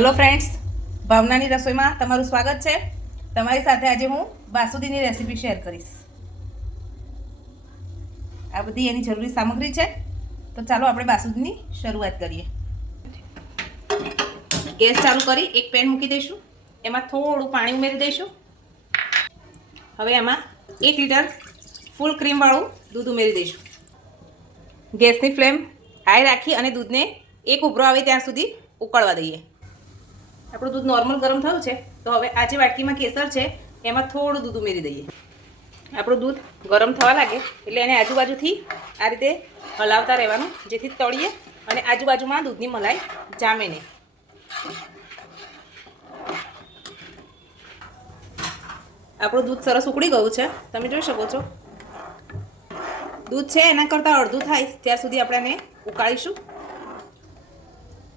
Hello friends ભાવનાની રસોઈમાં તમારું સ્વાગત છે. તમારી સાથે આજે હું બાસુદીની રેસીપી શેર કરીશ. આ બધી એની જરૂરી સામગ્રી છે. તો ચાલો આપણે બાસુદીની શરૂઆત કરીએ. ગેસ ચાલુ કરી, એક પેન મૂકી દઈશું. એમાં થોડું પાણી ઉમેરી દઈશું. હવે એમાં એક લીટર ફૂલ ક્રીમવાળું દૂધ ઉમેરી દઈશું. ગેસની ફ્લેમ હાઈ રાખી અને દૂધને એક ઉભરો આવે ત્યાં સુધી ઉકળવા દઈએ. આપણું દૂધ નોર્મલ ગરમ થયું છે, તો હવે આ જે વાટકીમાં કેસર છે, એમાં થોડું દૂધ ઉમેરી દઈએ. આપણું દૂધ ગરમ થવા લાગે, એટલે એને આજુબાજુથી આ રીતે હલાવતા રહેવાનું, જેથી તળીએ અને આજુબાજુમાં દૂધની મલાઈ જામે નહીં. આપણું દૂધ સરસ ઉકળી ગયું છે, તમે જોઈ શકો છો. દૂધ છે એના કરતાં અડધું થાય ત્યાં સુધી આપણે એને ઉકાળીશું.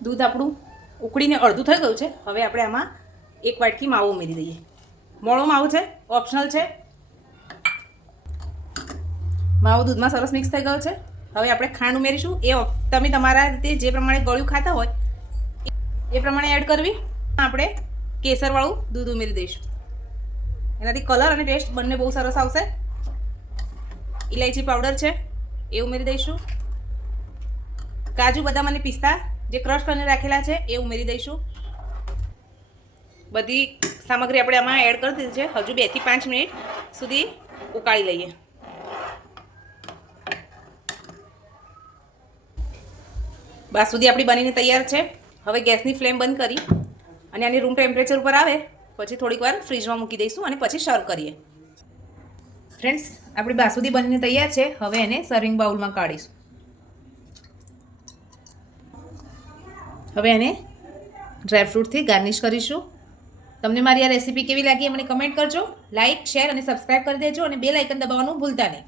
દૂધ આપણું ઉકળીને અડધું થઈ ગયું છે. હવે આપણે આમાં એક વાટકી માવો ઉમેરી દઈએ. મોળો માવો છે ઓપ્શનલ છે. માવો દૂધમાં સરસ મિક્સ થઈ ગયો છે. હવે આપણે ખાંડ ઉમેરીશું. એ તમે તમારા રીતે જે પ્રમાણે ગળ્યું ખાતા હોય, એ પ્રમાણે એડ કરવી. આપણે કેસરવાળું દૂધ ઉમેરી દઈશું. એનાથી કલર અને ટેસ્ટ બંને બહુ સરસ આવશે. ઇલાયચી પાવડર છે, એ ઉમેરી દઈશું. કાજુ, બદામ અને પિસ્તા જે ક્રશ કરીને રાખેલા છે, એ ઉમેરી દઈશું. બધી સામગ્રી આપણે આમાં એડ કરી દીધી છે. હજુ બેથી પાંચ મિનિટ સુધી ઉકાળી લઈએ. બાસુદી આપણી બનીને તૈયાર છે. હવે ગેસની ફ્લેમ બંધ કરી અને આની રૂમ ટેમ્પરેચર ઉપર આવે, પછી થોડીક વાર ફ્રીજમાં મૂકી દઈશું અને પછી સર્વ કરીએ. ફ્રેન્ડ્સ આપણી બાસુદી બનીને તૈયાર છે. હવે એને સર્વિંગ બાઉલમાં કાઢીશું. હવે એને ડ્રાયફ્રૂટથી ગાર્નિશ કરીશું. તમને મારી આ રેસીપી કેવી લાગી મને કમેન્ટ કરજો. લાઇક શેર અને સબસ્ક્રાઈબ કરી દેજો અને બે લાઇકન દબાવવાનું ભૂલતા નહીં.